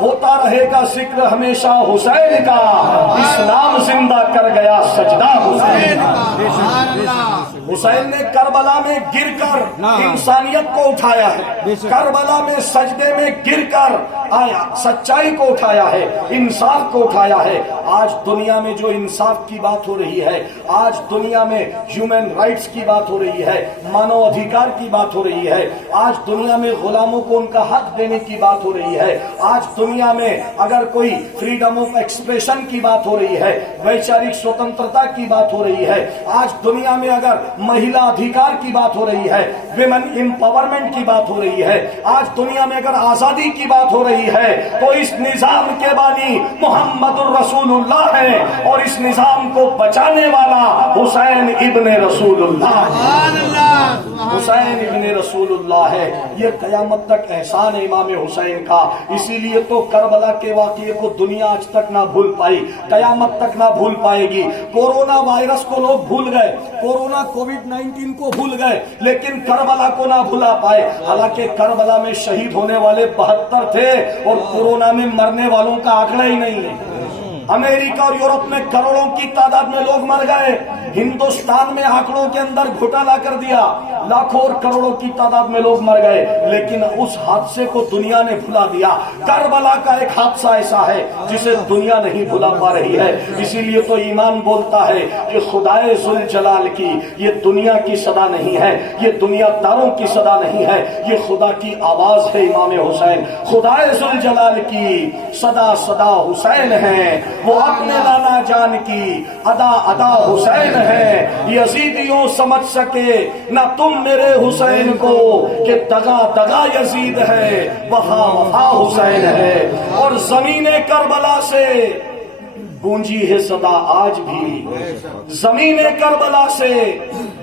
ہوتا رہے گا ذکر ہمیشہ حسین کا، اسلام زندہ کر گیا سجدہ حسین کا۔ حسین نے کربلا میں گر کر انسانیت کو اٹھایا ہے، کربلا میں سجدے میں گر کر سچائی کو اٹھایا ہے، انصاف کو اٹھایا ہے۔ آج دنیا میں جو انصاف کی بات ہو رہی ہے، آج دنیا میں ہیومن رائٹس کی بات ہو رہی ہے، مانو ادھیکار کی بات ہو رہی ہے، آج دنیا میں غلاموں کو ان کا حق دینے کی بات ہو رہی ہے، آج دنیا میں اگر کوئی فریڈم آف ایکسپریشن کی بات ہو رہی ہے، ویچارک سوتنترتا کی بات ہو رہی ہے، آج دنیا میں اگر مہیلا ادھیکار کی بات ہو رہی ہے، ویمن امپاورمنٹ کی بات ہو رہی ہے، آج دنیا میں اگر آزادی کی بات ہو رہی ہے، تو اس نظام کے بانی محمد الرسول اللہ ہے، اور اس نظام کو بچانے والا حسین ابن رسول اللہ، حسین ابن رسول اللہ ہے۔ یہ قیامت تک احسان ہے امام حسین کا، اسی لیے تو کربلا کے واقعے کو دنیا آج تک نہ بھول پائی، قیامت تک نہ بھول پائے گی۔ کورونا وائرس کو لوگ بھول گئے، کورونا کووڈ-19 کو بھول گئے، لیکن کربلا کو نہ بھلا پائے۔ حالانکہ کربلا میں شہید ہونے والے 72 تھے، اور کورونا میں مرنے والوں کا آنکڑا ہی نہیں ہے۔ امریکہ اور یورپ میں کروڑوں کی تعداد میں لوگ مر گئے، ہندوستان میں آنکڑوں کے اندر گھوٹالا کر دیا، لاکھوں اور کروڑوں کی تعداد میں لوگ مر گئے، لیکن اس حادثے کو دنیا نے بھلا دیا۔ کربلا کا ایک حادثہ ایسا ہے جسے دنیا نہیں بھلا پا رہی ہے۔ اسی لیے تو ایمان بولتا ہے کہ خدائے ذوالجلال کی یہ دنیا کی صدا نہیں ہے، یہ دنیا داروں کی صدا نہیں ہے، یہ خدا کی آواز ہے امام حسین۔ خدائے ذوالجلال کی صدا صدا حسین ہے، وہ اپنے لالا جان کی ادا ادا حسین ہے۔ یزیدیوں سمجھ سکے نہ تم میرے حسین کو کہ دغا دغا یزید ہے، وفا وفا حسین ہے۔ اور زمین کربلا سے گونجی ہے صدا آج بھی، زمین کربلا سے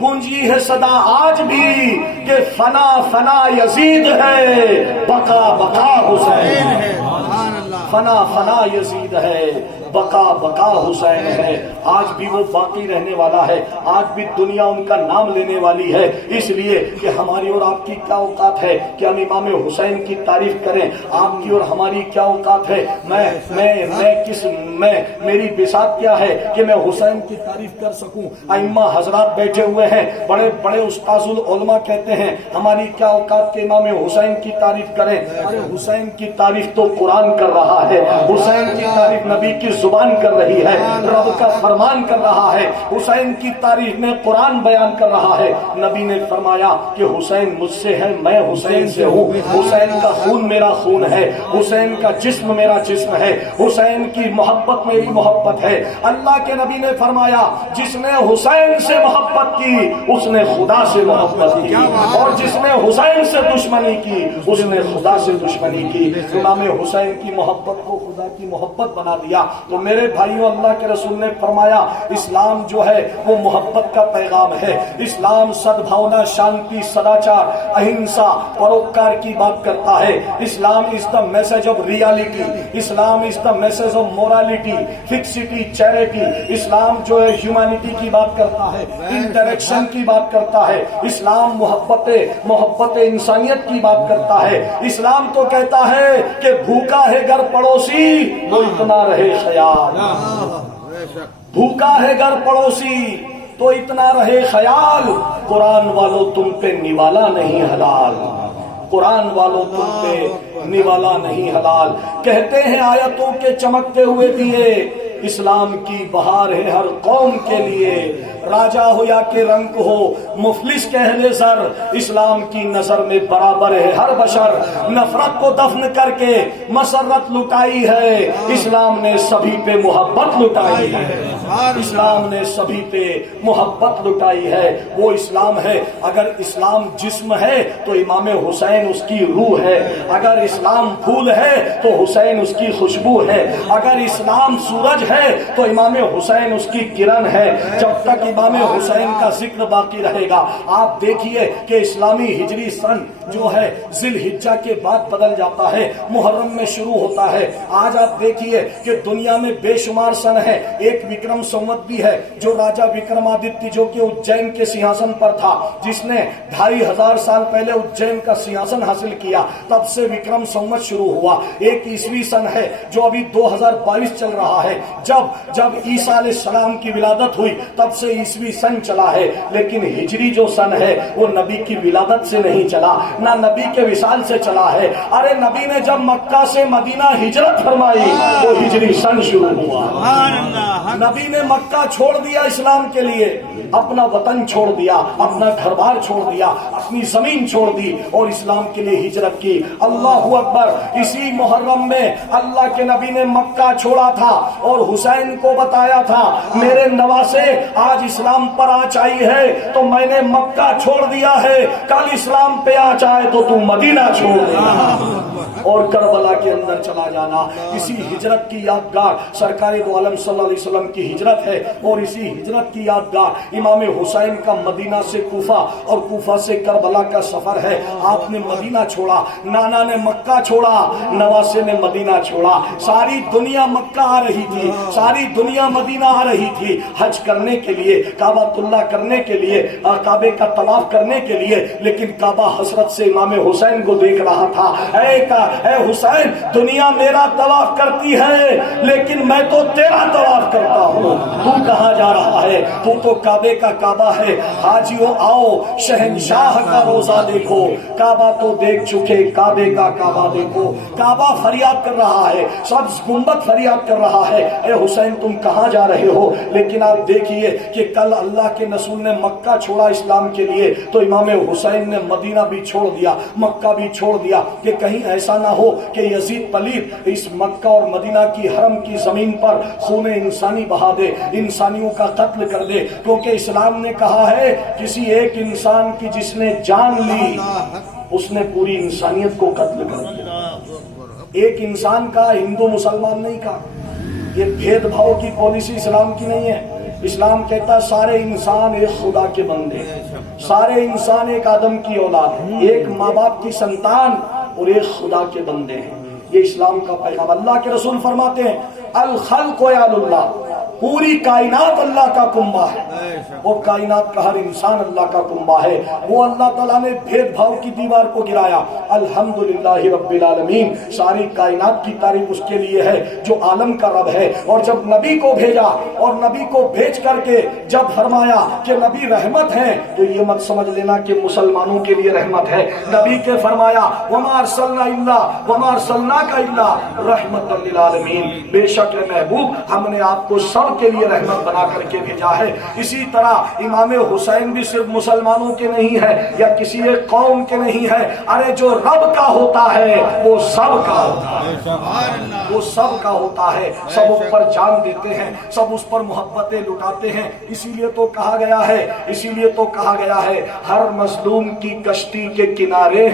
گونجی ہے صدا آج بھی کہ فنا فنا یزید ہے، بقا بقا حسین ہے۔ فنا فنا یزید ہے، بقا بقا حسین ہے۔ آج بھی وہ باقی رہنے والا ہے، آج بھی دنیا ان کا نام لینے والی ہے۔ اس لیے کہ ہماری اور آپ کی کیا اوقات ہے کہ ہم امام حسین کی تعریف کریں، آپ کی اور ہماری کیا اوقات ہے، میری بساط کیا ہے کہ میں حسین کی تعریف کر سکوں۔ ائمہ حضرات بیٹھے ہوئے ہیں، بڑے بڑے استاذ العلماء کہتے ہیں ہماری کیا اوقات کے امام حسین کی تعریف کریں۔ ارے حسین کی تعریف تو قرآن کر رہا ہے، حسین کی تعریف نبی کی زبان کر رہی ہے، رب کا فرمان کر رہا ہے، حسین کی تعریف میں قرآن بیان کر رہا ہے۔ نبی نے فرمایا کہ حسین مجھ سے ہے، میں حسین سے ہوں، حسین کا خون میرا خون ہے، حسین کا جسم میرا جسم ہے، حسین کی محبت میری محبت ہے۔ اللہ کے نبی نے فرمایا جس نے حسین سے محبت کی اس نے خدا سے محبت کی، اور جس نے حسین سے دشمنی کی اس نے خدا سے دشمنی کی۔ امام حسین کی محبت کو خدا کی محبت بنا دیا۔ تو میرے بھائیوں، اللہ کے رسول نے فرمایا اسلام جو ہے وہ محبت کا پیغام ہے۔ اسلام سدبھاونا، شانتی، سداچار، اہنسا، پروپکار کی بات کرتا ہے۔ Islam is the message of reality, Islam is the message of morality, fixity, charity. اسلام جو ہے ہیومینٹی کی بات کرتا ہے، انٹریکشن کی بات کرتا ہے۔ اسلام محبت انسانیت کی بات کرتا ہے۔ اسلام تو کہتا ہے کہ بھوکا ہے گھر پڑوسی تو اتنا رہے خیال، بھوکا ہے گھر پڑوسی تو اتنا رہے خیال، قرآن والو تم پہ نوالا نہیں حلال، قرآن والو تم پہ نوالا نہیں حلال۔ کہتے ہیں آیتوں کے چمکتے ہوئے دیے اسلام کی بہار ہے ہر قوم کے لیے، راجا ہو یا کہ رنگ ہو، مفلس کہ اہل زر، اسلام کی نظر میں برابر ہے ہر بشر۔ نفرت کو دفن کر کے مسرت لٹائی ہے، اسلام نے سبھی پہ محبت لٹائی ہے، اسلام نے سبھی پہ محبت لٹائی ہے۔ وہ اسلام ہے، اگر اسلام جسم ہے تو امام حسین اس کی روح ہے، اگر اسلام پھول ہے تو حسین اس کی خوشبو ہے، اگر اسلام سورج ہے تو امام حسین اس کی کرن ہے۔ جب تک امام حسین کا ذکر باقی رہے گا۔ آپ دیکھیے کہ اسلامی ہجری سن جو ہے ذی الحجہ کے بعد بدل جاتا ہے، محرم میں شروع ہوتا ہے۔ آج آپ دیکھیے کہ دنیا میں بے شمار سن ہے، ایک وکرم سنوت بھی ہے جو راجہ وکرمادتیہ جو کہ اجین کے سیاسن پر تھا، جس نے 2500 سال پہلے اجین کا سیاسن حاصل کیا، تب سے وکرم سنوت شروع ہوا۔ ایک عیسوی سن ہے جو ابھی 2022 چل رہا ہے، جب عیسیٰ علیہ السلام کی ولادت ہوئی تب سے عیسوی سن چلا ہے، لیکن ہجری جو سن ہے وہ نبی کی ولادت سے نہیں چلا، نہ نبی کے وصال سے چلا ہے۔ ارے نبی نے جب مکہ سے مدینہ ہجرت فرمائی وہ ہجری سن شروع ہوا۔ نبی نے مکہ چھوڑ دیا اسلام کے لیے، اپنا وطن چھوڑ دیا، اپنا گھر بار چھوڑ دیا، اپنی زمین چھوڑ دی اور اسلام کے لیے ہجرت کی۔ اللہ اکبر۔ اسی محرم میں اللہ کے نبی نے مکہ چھوڑا تھا اور حسین کو بتایا تھا میرے نواسے آج اسلام پر آ چاہی ہے تو میں نے مکہ چھوڑ دیا ہے، کل اسلام پہ آ چاہے تو تم مدینہ چھوڑ دینا اور کربلا کے اندر چلا جانا۔ اسی ہجرت کی یادگار سرکار دو عالم صلی اللہ علیہ وسلم کی ہجرت ہے، اور اسی ہجرت کی یادگار امام حسین کا مدینہ سے کوفہ اور کوفہ سے کربلا کا سفر ہے۔ آپ نے مدینہ چھوڑا، نانا نے مکہ چھوڑا، نواسے نے مدینہ چھوڑا۔ ساری دنیا مکہ آ رہی تھی، ساری دنیا مدینہ آ رہی تھی حج کرنے کے لیے، کعبہ اللہ کرنے کے لیے، کعبے کا طواف کرنے کے لیے، لیکن کعبہ حسرت سے امام حسین کو دیکھ رہا تھا۔ اے حسین، دنیا میرا طواف کرتی ہے لیکن میں تو تیرا طواف کرتا ہوں، تو کہاں جا رہا ہے؟ تو کعبے کا کعبہ ہے۔ حاجیوں آؤ شہنشاہ کا روزہ دیکھو، کعبہ تو دیکھ چکے، کعبے کا کعبہ دیکھو۔ کعبہ فریاد کر رہا ہے، سبز گنبد فریاد کر رہا ہے، اے حسین تم کہاں جا رہے ہو؟ لیکن آپ دیکھیے کہ کل اللہ کے رسول نے مکہ چھوڑا اسلام کے لیے تو امام حسین نے مدینہ بھی چھوڑ دیا، مکہ بھی چھوڑ دیا، کہ کہیں ایسا نہ ہو کہ یزید پلیت اس مکہ اور مدینہ کی حرم کی زمین پر خون انسانی بہا دے، انسانیوں کا قتل کر دے، کیونکہ اسلام نے کہا ہے کسی ایک انسان کی جس نے جان لی اس نے پوری انسانیت کو قتل کر دیا۔ ایک انسان کا ہندو مسلمان نہیں کا، یہ بھید بھاؤ کی پالیسی اسلام کی نہیں ہے۔ اسلام کہتا ہے سارے انسان ایک خدا کے بندے، سارے انسان ایک آدم کی اولاد ہے، ایک ماں باپ کی سنتان اور ایک خدا کے بندے ہیں۔ یہ اسلام کا پیغام۔ اللہ کے رسول فرماتے ہیں الخلق یعل اللہ، پوری کائنات اللہ کا کنبہ ہے، وہ کائنات کا ہر انسان اللہ کا کنبہ ہے۔ وہ اللہ تعالیٰ نے بھید بھاؤ کی دیوار کو گرایا۔ الحمدللہ رب العالمین، ساری کائنات کی تعریف اس کے لیے ہے جو عالم کا رب ہے۔ اور جب نبی کو بھیجا اور نبی کو بھیج کر کے جب فرمایا کہ نبی رحمت ہے تو یہ مت سمجھ لینا کہ مسلمانوں کے لیے رحمت ہے۔ نبی کے فرمایا وما ارسلناک الا رحمت للعالمین، بے شک محبوب ہم نے آپ کو سب کے لیے رحمت بنا کر کے بھیجا ہے۔ اسی طرح امام حسین بھی صرف مسلمانوں کے نہیں ہے یا کسی ایک قوم کے نہیں ہے، ارے جو رب کا ہوتا ہے وہ سب کا ہوتا ہے، وہ سب کا ہوتا ہے، سب اس پر جان دیتے ہیں، سب اس پر محبتیں لٹاتے ہیں۔ اسی لیے تو کہا گیا ہے ہر مظلوم کی کشتی کے کنارے